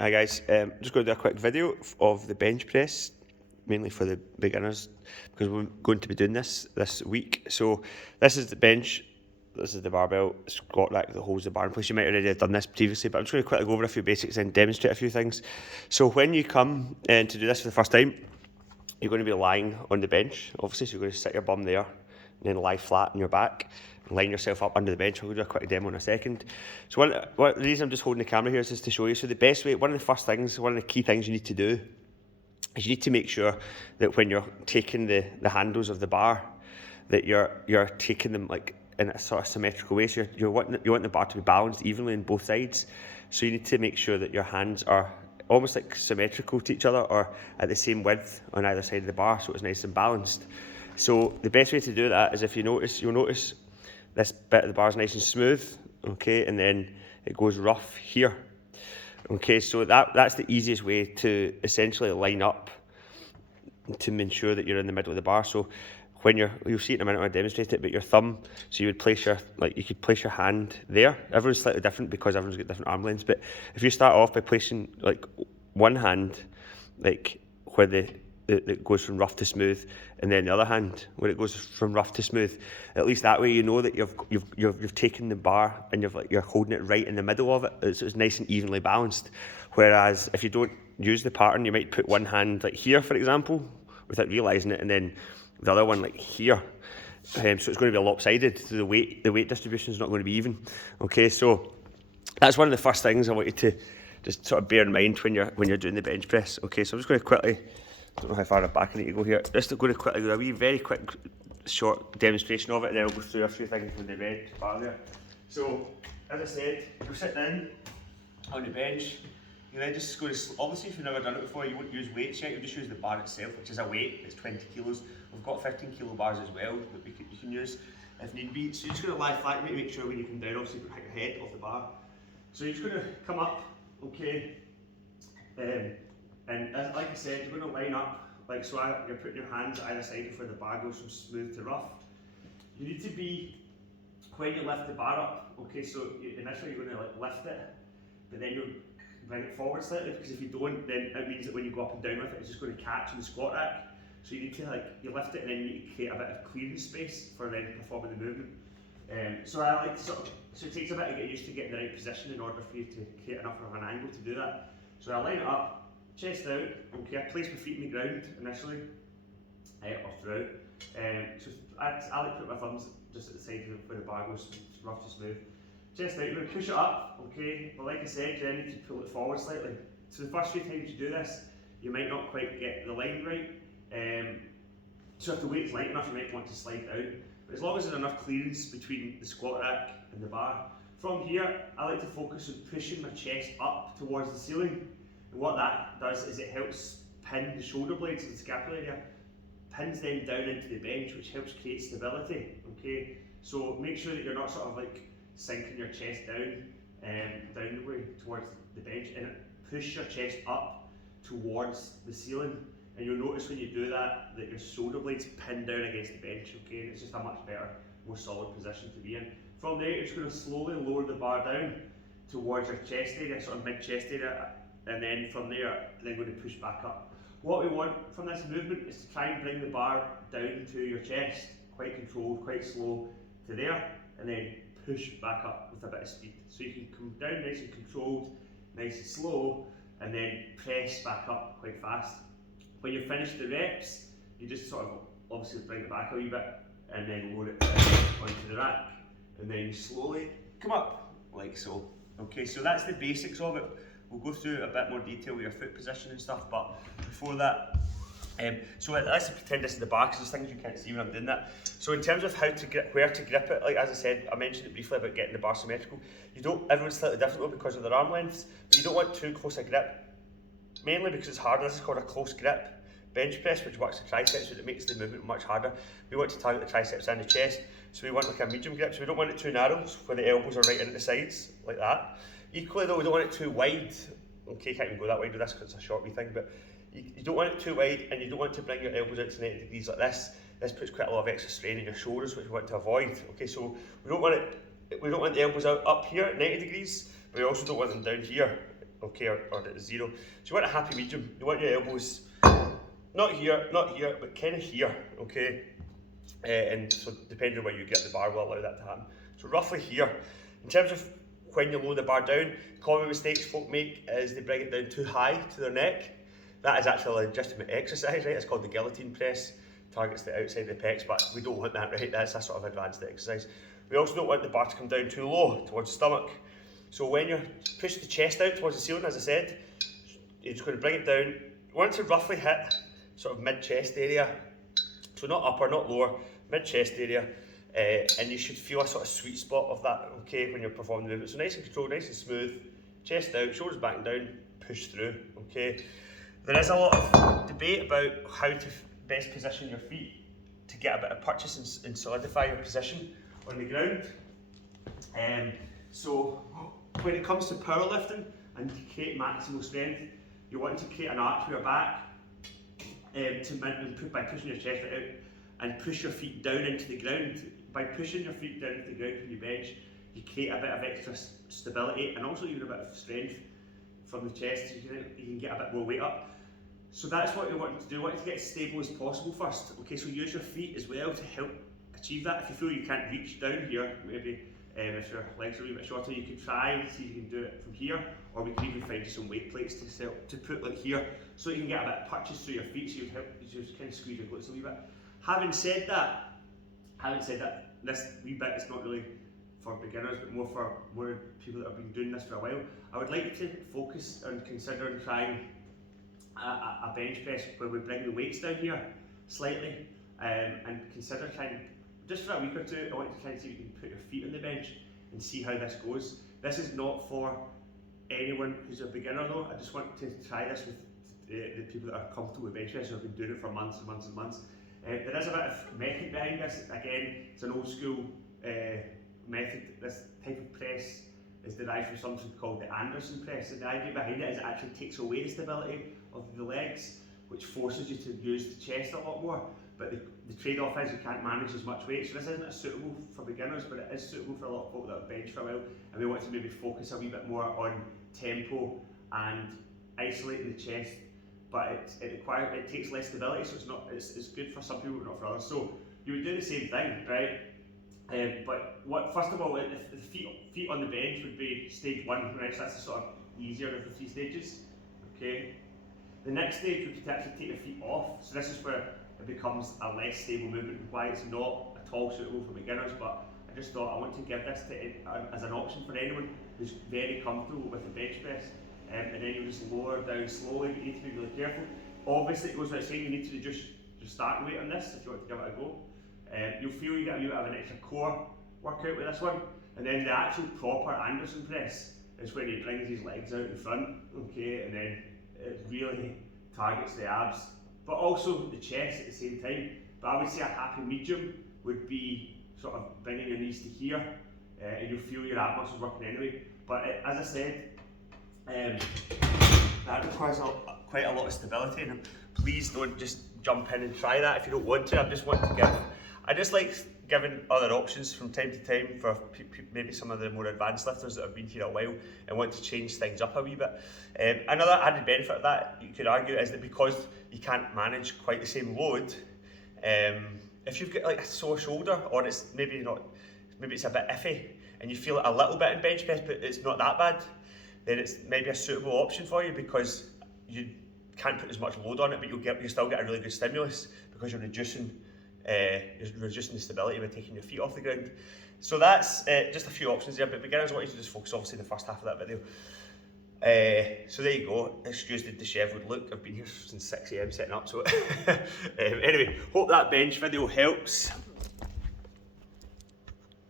Hi guys, just going to do a quick video of the bench press, mainly for the beginners, because we're going to be doing this week. So this is the bench, this is the barbell squat rack that holds the bar in place. You might already have done this previously, but I'm just going to quickly go over a few basics and demonstrate a few things. So when you come to do this for the first time, you're going to be lying on the bench, obviously, so you're going to sit your bum there, and then lie flat on your back, and line yourself up under the bench. We'll do a quick demo in a second. So the reason I'm just holding the camera here is just to show you. So the best way, one of the key things you need to do is you need to make sure that when you're taking the handles of the bar, that you're taking them like in a sort of symmetrical way. So you want the bar to be balanced evenly on both sides. So you need to make sure that your hands are almost like symmetrical to each other or at the same width on either side of the bar, so it's nice and balanced. So the best way to do that is, if you'll notice this bit of the bar is nice and smooth, okay, and then it goes rough here. Okay, so that's the easiest way to essentially line up to ensure that you're in the middle of the bar. So when you'll see it in a minute when I demonstrate it, but your thumb, so you could place your hand there. Everyone's slightly different because everyone's got different arm lengths, but if you start off by placing like one hand, like where it goes from rough to smooth, and then the other hand where it goes from rough to smooth, at least that way you know that you've taken the bar and you're holding it right in the middle of it, so it's nice and evenly balanced. Whereas if you don't use the pattern, you might put one hand like here, for example, without realising it, and then the other one like here. So it's going to be lopsided, so the weight distribution is not going to be even. Okay, so that's one of the first things I want you to just sort of bear in mind when you're doing the bench press. Okay, so I'm just going to quickly, I don't know how far back I need to go here, just going to quickly do a very quick short demonstration of it, and then I'll go through a few things with the red bar there. So as I said, you'll sit down on the bench. You then just go to, obviously if you've never done it before, you won't use weights yet, you'll just use the bar itself, which is a weight, it's 20 kilos. We've got 15 kilo bars as well that you can use if need be. So you're just going to lie flat, make sure when you come down, obviously put your head off the bar. So you're just going to come up, okay, and like I said, you're going to line up, like so. You're putting your hands either side of where the bar goes from smooth to rough. You need to be, when you lift the bar up, okay, so initially you're going to like lift it, but then you'll bring it forward slightly, because if you don't, then it means that when you go up and down with it, it's just going to catch in the squat rack. So you need to you lift it and then you need to create a bit of clearance space for then performing the movement. So I like to so it takes a bit to get used to getting the right position in order for you to create enough of an angle to do that. So I line it up, chest out, okay, I place my feet on the ground initially, or throughout. So I like to put my thumbs just at the side of where the bar goes rough to smooth. Chest out, you're going to push it up, okay, but like I said, you then need to pull it forward slightly. So the first few times you do this, you might not quite get the line right. So if the weight's light enough, you might want to slide down. But as long as there's enough clearance between the squat rack and the bar. From here, I like to focus on pushing my chest up towards the ceiling. And what that does is it helps pin the shoulder blades of the scapula area, pins them down into the bench, which helps create stability, okay? So make sure that you're not sort of like sinking your chest down the way towards the bench, and push your chest up towards the ceiling. And you'll notice when you do that your shoulder blades pin down against the bench, okay? And it's just a much better, more solid position to be in. From there, you're just going to slowly lower the bar down towards your chest area, sort of mid-chest area, and then from there, then going to push back up. What we want from this movement is to try and bring the bar down to your chest, quite controlled, quite slow, to there, and then push back up with a bit of speed. So you can come down nice and controlled, nice and slow, and then press back up quite fast. When you finish the reps, you just sort of obviously bring it back a wee bit and then lower it onto the rack. And then you slowly come up, like so. Okay, so that's the basics of it. We'll go through a bit more detail with your foot position and stuff, but before that, so let's pretend this is the bar, because there's things you can't see when I'm doing that. So in terms of where to grip it, like as I said, I mentioned it briefly about getting the bar symmetrical. Everyone's slightly different though because of their arm lengths, but you don't want too close a grip, mainly because it's harder. This is called a close grip bench press, which works the triceps, but it makes the movement much harder. We want to target the triceps and the chest, so we want like a medium grip, so we don't want it too narrow, so where the elbows are right in at the sides, like that. Equally though, we don't want it too wide. Okay, can't even go that wide with this because it's a short wee thing, but you don't want it too wide, and you don't want to bring your elbows out to 90 degrees like this. This puts quite a lot of extra strain on your shoulders, which we want to avoid. Okay, so we don't want the elbows out up here at 90 degrees, but we also don't want them down here okay, or at 0. So you want a happy medium. You want your elbows not here, but kind of here, okay? And so depending on where you get the bar will allow that to happen. So roughly here. In terms of when you lower the bar down, common mistakes folk make is they bring it down too high to their neck. That is actually a legitimate exercise, right? It's called the guillotine press. Targets the outside of the pecs, but we don't want that, right? That's a sort of advanced exercise. We also don't want the bar to come down too low towards the stomach. So when you push the chest out towards the ceiling, as I said, you're just going to bring it down. You want to roughly hit sort of mid-chest area. So not upper, not lower, mid-chest area. And you should feel a sort of sweet spot of that, okay, when you're performing the movement. So nice and controlled, nice and smooth, chest out, shoulders back and down, push through, okay. There is a lot of debate about how to best position your feet to get a bit of purchase and solidify your position on the ground. So when it comes to powerlifting and to create maximal strength, you want to create an arch with your back by pushing your chest out and push your feet down into the ground. By pushing your feet down into the ground when you bench, you create a bit of extra stability and also even a bit of strength from the chest, so you can get a bit more weight up. So that's what you want to do. You want to get as stable as possible first. Okay, so use your feet as well to help achieve that. If you feel you can't reach down here, maybe if your legs are a wee bit shorter, you could try and see if you can do it from here, or we can even find you some weight plates to put like here, so you can get a bit of purchase through your feet, so you just kind of squeeze your glutes a wee bit. Having said that, this wee bit is not really for beginners, but more for people that have been doing this for a while. I would like to focus on considering trying a bench press where we bring the weights down here slightly, and consider trying, just for a week or two, I want to try and see if you can put your feet on the bench and see how this goes. This is not for anyone who's a beginner though. I just want to try this with the people that are comfortable with bench press who have been doing it for months and months and months. There is a bit of method behind this. Again, it's an old school method. This type of press is derived from something called the Andersen press, and the idea behind it is it actually takes away the stability of the legs, which forces you to use the chest a lot more. But the trade-off is you can't manage as much weight, so this isn't suitable for beginners, but it is suitable for a lot of people that have benched for a while, and we want to maybe focus a wee bit more on tempo and isolating the chest. But it takes less stability, so it's good for some people, but not for others. So you would do the same thing, right? But first of all, the feet on the bench would be stage 1, right? So that's the sort of easier of the 3 stages. Okay. The next stage would be to actually take the feet off. So this is where it becomes a less stable movement, and why it's not at all suitable for beginners. But I just thought I want to give this as an option for anyone who's very comfortable with the bench press. And then you just lower down slowly, but you need to be really careful. Obviously, it goes without saying you need to reduce your starting weight on this if you want to give it a go. You'll feel you get a wee bit of an extra core workout with this one. And then the actual proper Andersen press is when he brings his legs out in front, okay, and then it really targets the abs, but also the chest at the same time. But I would say a happy medium would be sort of bringing your knees to here, and you'll feel your ab muscles working anyway. But as I said, that requires quite a lot of stability, and please don't just jump in and try that if you don't want to. I just like giving other options from time to time for maybe some of the more advanced lifters that have been here a while and want to change things up a wee bit. Another added benefit of that, you could argue, is that because you can't manage quite the same load, if you've got like a sore shoulder, or it's maybe it's a bit iffy and you feel it a little bit in bench press but it's not that bad, then it's maybe a suitable option for you, because you can't put as much load on it, but you still get a really good stimulus because you're reducing the stability by taking your feet off the ground. So that's just a few options there, but beginners, I want you to just focus obviously the first half of that video. So there you go, excuse the dishevelled look, I've been here since 6 AM setting up, so anyway, hope that bench video helps.